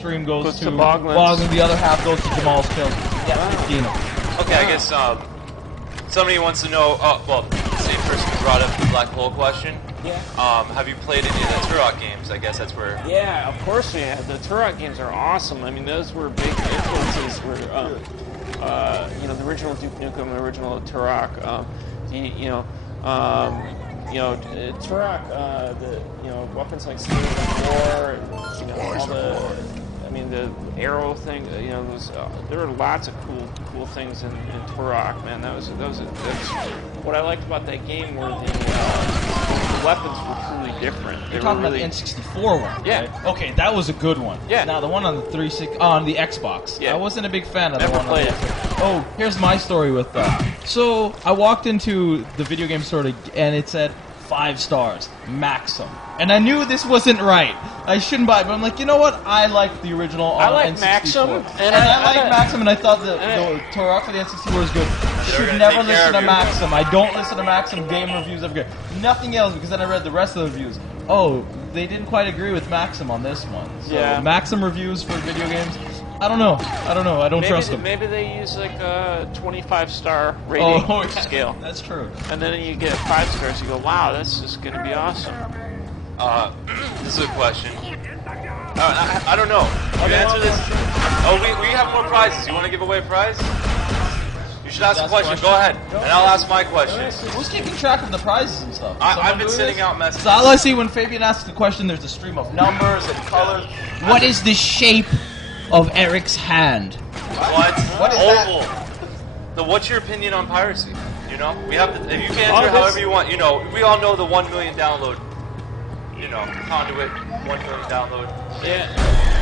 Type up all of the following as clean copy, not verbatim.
stream goes to Boglins. The other half goes to Jamal's kills. Yeah, 15 of them. Okay, I guess somebody wants to know. Well, the same person who brought up the black hole question. Yeah. Have you played any of the Turok games? I guess that's where. Yeah, of course we have. The Turok games are awesome. I mean, those were big influences. Were the original Duke Nukem, the original Turok. Turok. Weapons like State of War. All the. I mean, the arrow thing. There were lots of cool things in Turok. Man, that's what I liked about that game. Were the weapons were truly different. You're talking about the N64 one, yeah. Right? Okay, that was a good one. Yeah. Now the one on the on the Xbox. Yeah. I wasn't a big fan of Never the one. played it. Oh, here's my story with that. So I walked into the video game store and it said 5 stars, Maxim, and I knew this wasn't right. I shouldn't buy it, but I'm like, you know what? I like the original on I like N64. Maxim, and I like Maxim, and I thought the Turok for the N64 was good. Should never listen to Maxim. I don't listen to Maxim game reviews ever good. Nothing else, because then I read the rest of the reviews. Oh, they didn't quite agree with Maxim on this one. So yeah. Maxim reviews for video games. I don't know. I don't trust them. Maybe they use like a 25-star rating scale. That's true. And then you get 5 stars. You go, wow, this is going to be awesome. This is a question. I don't know. You answer this. Oh, we have more prizes. You want to give away a prize? You should ask a question. Go ahead, and I'll ask my question. Who's keeping track of the prizes and stuff? I've been sending out messages. So all I see when Fabian asks the question, there's a stream of numbers and colors. What is the shape of Eric's hand? What is oval? So what's your opinion on piracy? We have to. If you can answer however you want. We all know the 1 million download. Conduit, 1 million download. Yeah.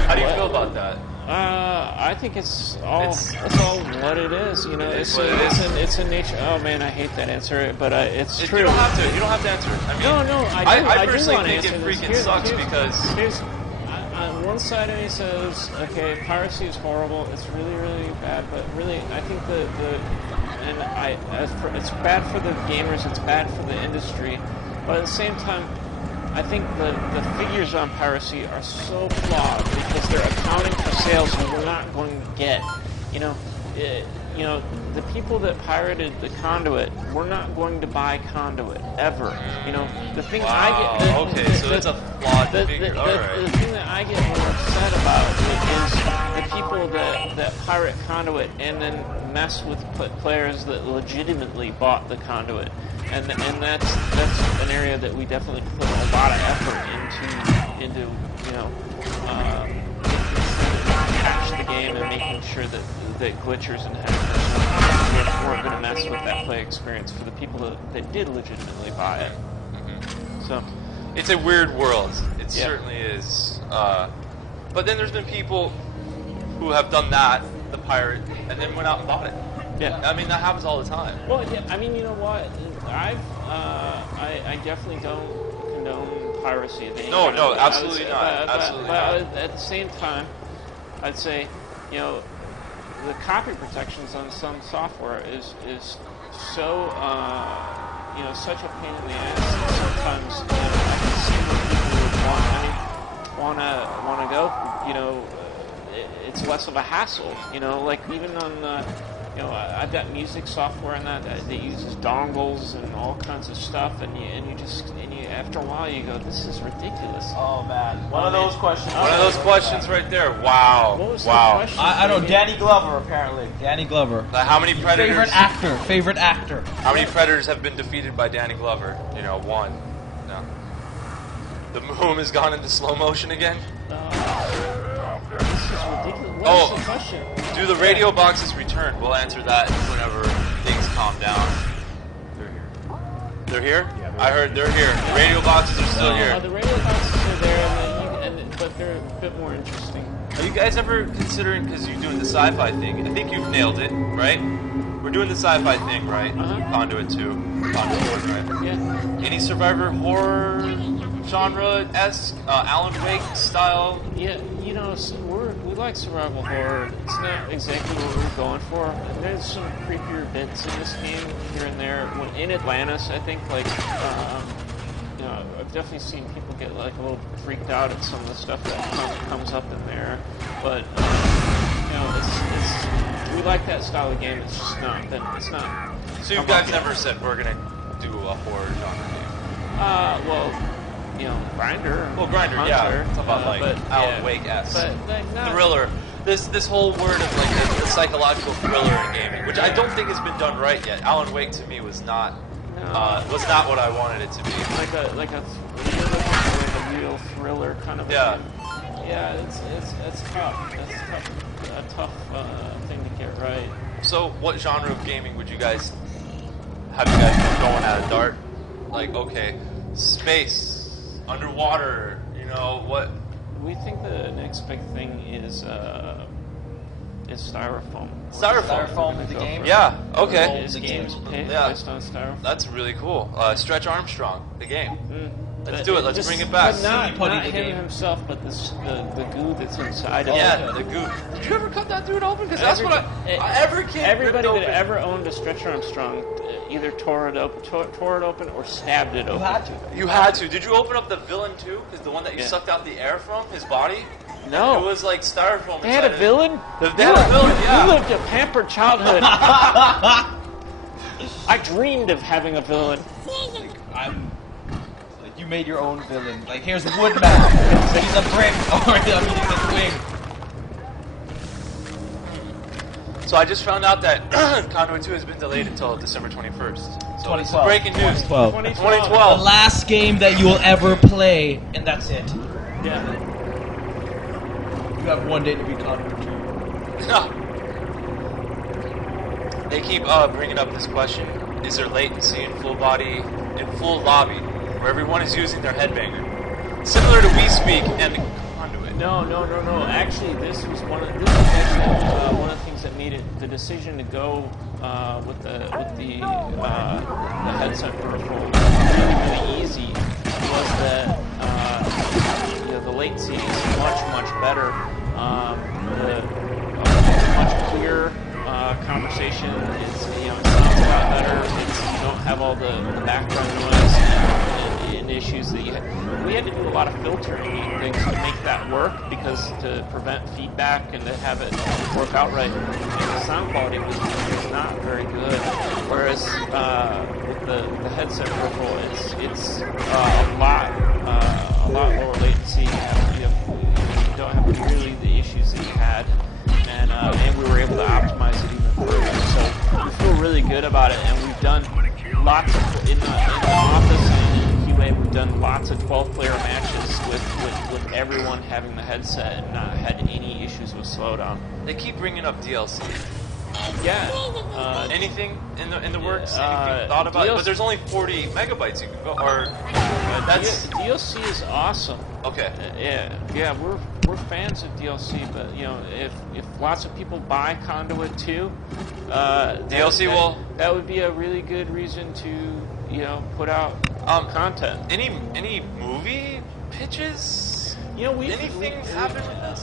How do you feel about that? I think it's all what it is. It's a nature. Oh man, I hate that answer, but it's true. You don't have to. You don't have to answer it. I mean, no. I personally think it freaking sucks because. On one side of me says, okay, piracy is horrible. It's really, really bad. But really, I think it's bad for the gamers. It's bad for the industry. But at the same time, I think the figures on piracy are so flawed because they're accounting for sales and we're not going to get. The people that pirated the Conduit, we're not going to buy Conduit ever. The thing I get. Okay, so it's a flawed figure. The thing that I get more upset about is the people that pirate Conduit and then mess with players that legitimately bought the Conduit, and that's an area that we definitely put a lot of effort into patch the game and making sure that glitchers and hackers weren't going to mess with that play experience for the people that did legitimately buy it. Mm-hmm. So it's a weird world. It certainly is. But then there's been people who have done that, the pirate, and then went out and bought it. Yeah. I mean, that happens all the time. Well, yeah. I mean, you know what? I definitely don't condone piracy. No, absolutely not. Absolutely not. But at the same time, I'd say, the copy protections on some software is so such a pain in the ass. Sometimes I can see where people would want to go. It's less of a hassle. Like even on I've got music software and that uses dongles and all kinds of stuff, and you after a while you go, this is ridiculous. Oh man, one of those questions. One of those questions right there. Wow. What was the question? I know Danny Glover apparently. Danny Glover. How many predators? Favorite actor. How many predators have been defeated by Danny Glover? One. No. The moon has gone into slow motion again. This is ridiculous. What is the question? Do the radio boxes return? We'll answer that whenever things calm down. They're here. They're here? Yeah, I heard they're here. The radio boxes are still here. The radio boxes are there, but they're a bit more interesting. Are you guys ever considering, because you're doing the sci-fi thing, I think you've nailed it, right? We're doing the sci-fi thing, right? Conduit 2. Conduit, right? Yeah. Any survivor horror genre-esque, Alan Wake style? Yeah, we like survival horror. It's not exactly what we're going for. There's some creepier bits in this game here and there. In Atlantis, I think, I've definitely seen people get a little freaked out at some of the stuff that comes up in there. but we like that style of game. It's just not. It's not. So you guys never said we're gonna do a horror genre game? Well, Grinder. Well, Grinder, Hunter, yeah. It's about Alan Wake-esque. But no. Thriller. This whole word of like the psychological thriller in gaming, which I don't think has been done right yet. Alan Wake to me was not what I wanted it to be. Like a real thriller kind of. Yeah. Yeah, it's tough. It's tough. A tough thing to get right. So, what genre of gaming would you guys have you guys been going at a dart? Like, okay, space, underwater, what? We think the next big thing is styrofoam. Styrofoam, the game? Yeah, okay. Is games based on styrofoam? That's really cool. Stretch Armstrong, the game. Let's But do it. Let's bring it back. But not the him game. himself, but the goo that's inside of it. Yeah, the goo. Did you ever cut that dude open? Because that's what every kid. Everybody ripped that open. ever owned a Stretch Armstrong either tore it open or stabbed it open. You had to. Did you open up the villain too? Because the one that you sucked out the air from, his body? No. It was like styrofoam. They had a villain? They had a villain, yeah. You lived a pampered childhood. I dreamed of having a villain. You made your own villain. Like, here's Woodman. He's a brick. He's a swing. So I just found out that Conduit 2 has been delayed until December 21st. So this is 2012. breaking news. 2012. 2012. The last game that you will ever play, and that's it. Yeah. You have one day to beat Conduit 2. No. They keep bringing up this question: is there latency in full lobby, where everyone is using their headbanger, similar to We Speak and Conduit? No. Actually, this was one of the things that made it the decision to go with the headset peripheral really easy was that the latency is much better. Much clearer conversation. It sounds a lot better. You don't have all the background noise and issues that you had. We had to do a lot of filtering and things to make that work because to prevent feedback and to have it work out right. And the sound quality was not very good. Whereas with the headset peripheral, it's a lot lower latency. You don't have really the issues that you had. And we were able to optimize it even further. So we feel really good about it, and we've done lots of in the office and in QA. We've done lots of 12-player matches with everyone having the headset and not had any issues with slowdown. They keep bringing up DLC. Yeah. Anything in the works? Anything thought about it? But there's only 40 megabytes you can go. Or that's DLC is awesome. Okay. Yeah. We're fans of DLC, but if lots of people buy Conduit 2, DLC that would be a really good reason to put out content. Any movie pitches? Anything happen with this?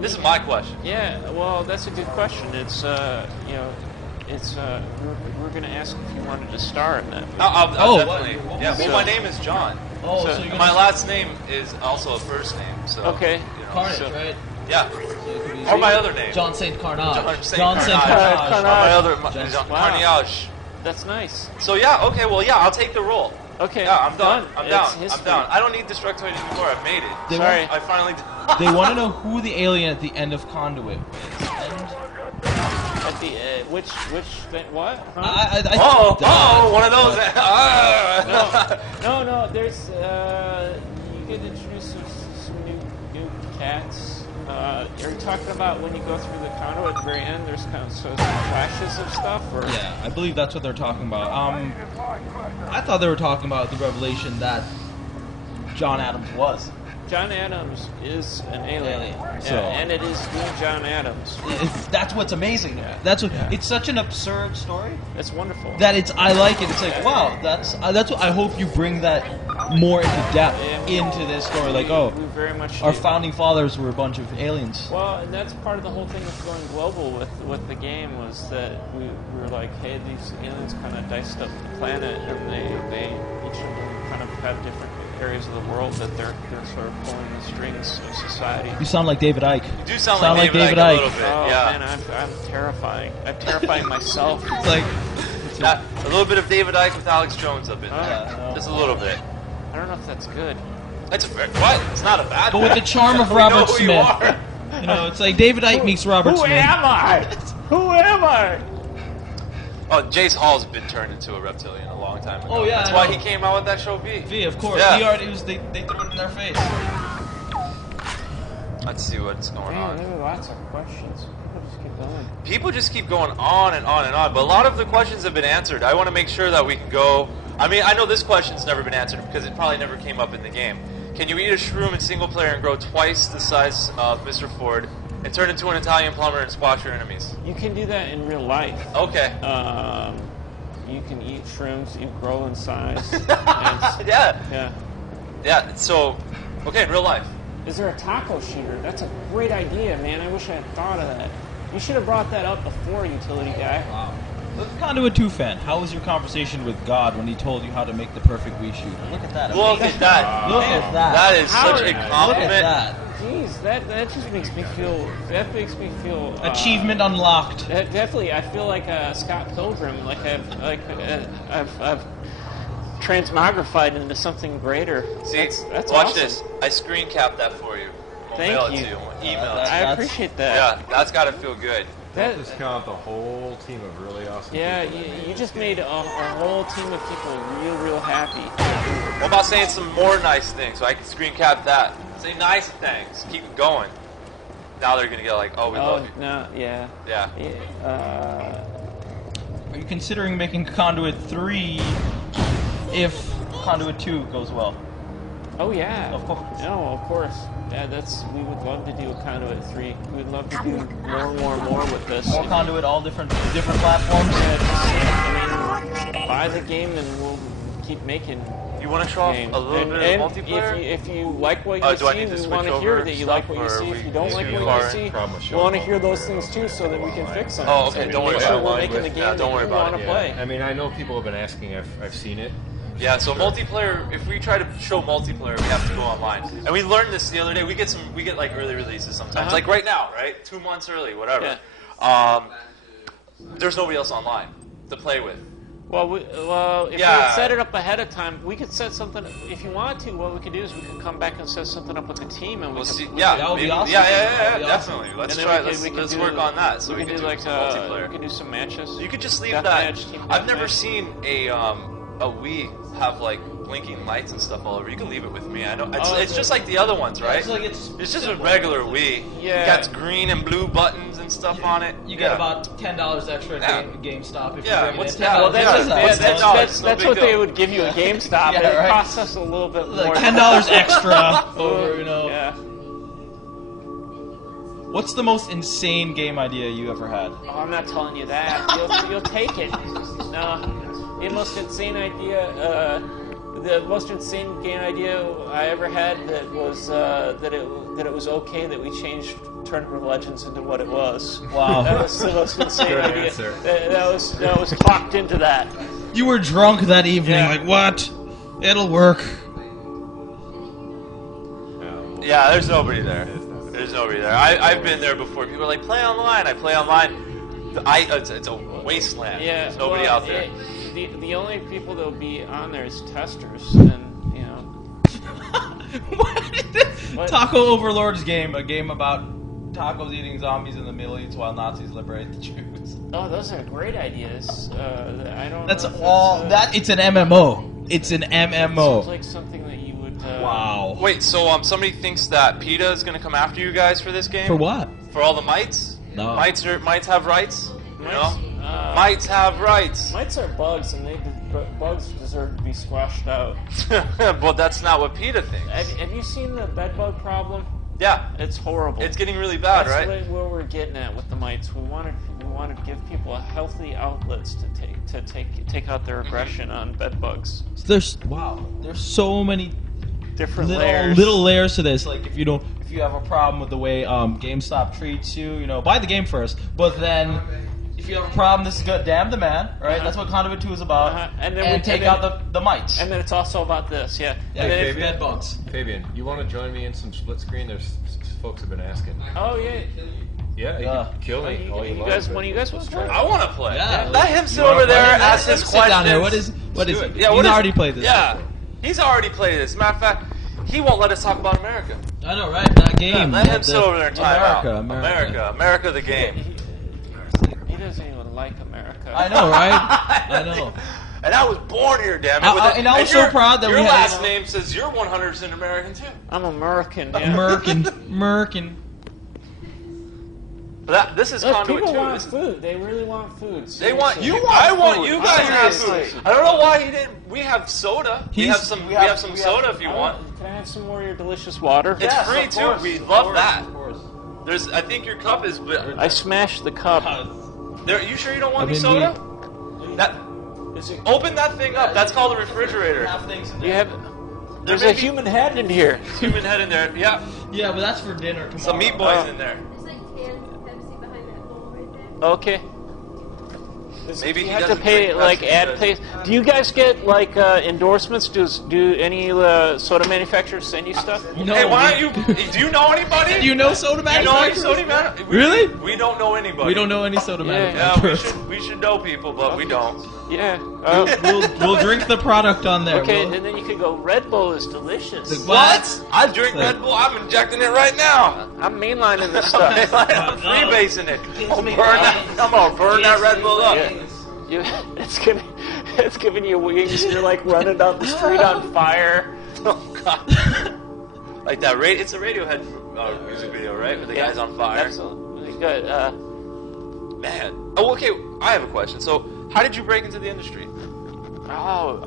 This is my question. Yeah, well, that's a good question. It's we're going to ask if you wanted to star in that. I'll definitely. Yeah. Well, my name is John. Oh, So so you're My last name is also a first name. So Okay. Carnage, right? Yeah. So it could be Or my other name. John Saint Carnage. John Saint Carnage. Or my other Wow. Carnage. That's nice. So yeah. Okay. Well, yeah. I'll take the role. Okay. Yeah, I'm done. I'm It's down. history. I'm down. I don't need Destructoid anymore. I've made it. Sorry. I finally. They want to know who the alien at the end of Conduit is. At the which what? Huh? One of those. No. There's you get introduced to some new cats. Are you talking about when you go through the condo at the very end? There's kind of some flashes of stuff, or Yeah, I believe that's what they're talking about. I thought they were talking about the revelation that John Adams was. John Adams is an alien, So- and it is doing John Adams. That's what's amazing. That's what. It's such an absurd story That's wonderful. that I like it. It's like, wow, that's what I hope you bring that more into depth into this story. Like, we very much our do. founding fathers were a bunch of aliens. Well, and that's part of the whole thing with going global with the game was that we were like, hey, these aliens kind of diced up the planet, and they each of them kind of have different areas of the world that they're sort of pulling the strings of society. You sound like David Icke. You do sound like David Icke a little bit. Oh yeah. man, I'm terrifying. I'm terrifying myself. It's like a little bit of David Icke with Alex Jones up in there. No. Just a little bit. I don't know if that's good. That's what? It's not a bad. But with the charm of Robert Smith. You know, it's like David Icke meets Robert Smith. Who am I? Who am I? Oh, Jace Hall's been turned into a reptilian a long time ago. Oh yeah, that's why he came out with that show V. V, of course. Yeah. He already they threw it in their face. Let's see what's going on. There are lots of questions. People just keep going on and on and on, but a lot of the questions have been answered. I want to make sure that we can go. I mean, I know this question's never been answered because it probably never came up in the game. Can you eat a shroom in single player and grow twice the size of Mr. Ford and turn into an Italian plumber and squash your enemies? You can do that in real life. Okay. You can eat shrooms, you grow in size. Yeah. Yeah, so, okay, in real life. Is there a taco shooter? That's a great idea, man. I wish I had thought of that. You should have brought that up before, utility guy. Wow. Conduit 2 fan, how was your conversation with God when he told you how to make the perfect Wii shooter? Look at that. Look at that. Look at that. That is such a compliment. Look at that. Jeez, that just makes me feel. That makes me feel. Achievement unlocked. Definitely, I feel like Scott Pilgrim. Like I've transmogrified into something greater. See, that's watch awesome. this. I screen capped that for you. Thank Mail you. it to you. Email it. I appreciate that. Yeah, that's got to feel good. Don't discount the whole team of really awesome people. You just made a whole team of people real happy. What about saying some more nice things so I can screen cap that? Say nice things. Keep it going. Now they're going to get like, oh, we love you. No, yeah. Yeah. Are you considering making Conduit 3 if Conduit 2 goes well? Oh yeah. Of course. No, of course. Yeah, we would love to do a Conduit 3. We'd love to do more with this. More Conduit, all different platforms? I mean, buy the game and we'll keep making. You want to show off a little bit of multiplayer? If you like what you see, we want to hear that you like what you see. If you don't like what you see, we want to hear those things too so that we can fix them. Oh, okay. Don't worry about it. We're making the game that you want to play. I mean, I know people have been asking if I've seen it. Yeah, so multiplayer, if we try to show multiplayer, we have to go online. And we learned this the other day. We get like early releases sometimes. Like right now, right? 2 months early, whatever. Yeah. There's nobody else online to play with. Well, if we set it up ahead of time, we could set something. If you want to, what we could do is we could come back and set something up with the team, and That would be awesome. Yeah, definitely. Let's try. Let's work on that. So we can do like multiplayer. We can do some matches. You could just leave that. I've never seen a Wii have like blinking lights and stuff all over. You can leave it with me. I know it's just like the other ones, right? It's just a regular Wii. Yeah. It got green and blue buttons and stuff on it. You get about $10 extra at GameStop if you bring what's it. that? That's what they would give you at GameStop. Yeah, right. It costs us a little bit more. Like $10 extra over, you know. Yeah. What's the most insane game idea you ever had? Oh, I'm not telling you that. You'll take it. No. The most insane idea, the most insane game idea I ever had that was that it was okay that we changed Tournament of Legends into what it was. Wow, that was the most insane Good idea. answer. That was talked into that. You were drunk that evening, like what? It'll work. Yeah, there's nobody there. There's nobody there. I've been there before. People are like, play online. I play online. It's a wasteland. Yeah, there's nobody out there. The only people that will be on there is testers, and you know. What? Taco Overlord's game, a game about tacos eating zombies in the Middle East while Nazis liberate the Jews. Oh, those are great ideas. I don't. That's know if all. It's an MMO. It's an MMO. Sounds like something that you would. Wow. Wait, so somebody thinks that PETA is going to come after you guys for this game? For what? For all the mites? No. Mites have rights? Mites, mites have rights. Mites are bugs, and bugs deserve to be squashed out. But that's not what PETA thinks. Have you seen the bedbug problem? Yeah. It's horrible. It's getting really bad, That's right? where we're getting at with the mites. We want to give people healthy outlets to take out their aggression on bedbugs. There's so many different little layers to this. Like if you have a problem with the way GameStop treats you, buy the game first. But then if you have a problem, this is good. Damn the man, right? That's what Conduit 2 is about. And then and we take out the mites. And then it's also about this, yeah. Yeah, and then if bed bugs. Fabian, you want to join me in some split screen? There's folks have been asking. Oh yeah. Yeah, you can kill me. One of you guys want to play? I want to play. Yeah. Let him sit over there, ask his questions. Down here. What is it? Yeah, He's already played this. Yeah, he's already played this. Matter of fact, he won't let us talk about America. I know, right? That game. Yeah, let him sit over there and time out. America the game. He doesn't even like America. I know, right? I know. And I was born here, damn it. And I was so proud that your we had... last name says you're 100% American, too. I'm American, yeah. American. This is Conduit 2. People want food. They really want food. Seriously. They want you. I want you guys to have food. I don't know why he didn't. We have soda. We have some soda if you want. Can I have some more of your delicious water? It's free too. We love that. There's. I think your cup is. I smashed the cup. There. You sure you don't want any soda? Open that thing up. That's called a refrigerator. You have. There's a human head in here. Human head in there. Yeah. Yeah, but that's for dinner tomorrow. Some meat boys in there. Okay. Maybe you have to pay like ad pay. Do you guys get like endorsements? Do any soda manufacturers send you stuff? No. Hey, why don't you? Do you know anybody? Do you know soda manufacturers? Really? We don't know anybody. We don't know any soda manufacturers. Yeah, we should know people, but we don't. Yeah. We'll drink the product on there. Okay, and then you can go. Red Bull is delicious. What? I drink Red Bull. I'm injecting it right now. I'm mainlining this stuff. I'm freebasing it. I'm gonna burn that Red Bull up. Yeah. It's giving you wings. You're like running down the street on fire. Oh God! Like that. It's a Radiohead music video, right? With the guys on fire. Absolutely good. Man. Oh, okay. I have a question. So, how did you break into the industry? Well,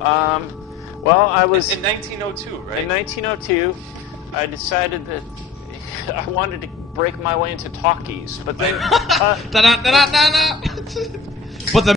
I was in 1902, right? In 1902, I decided that I wanted to break my way into talkies, but then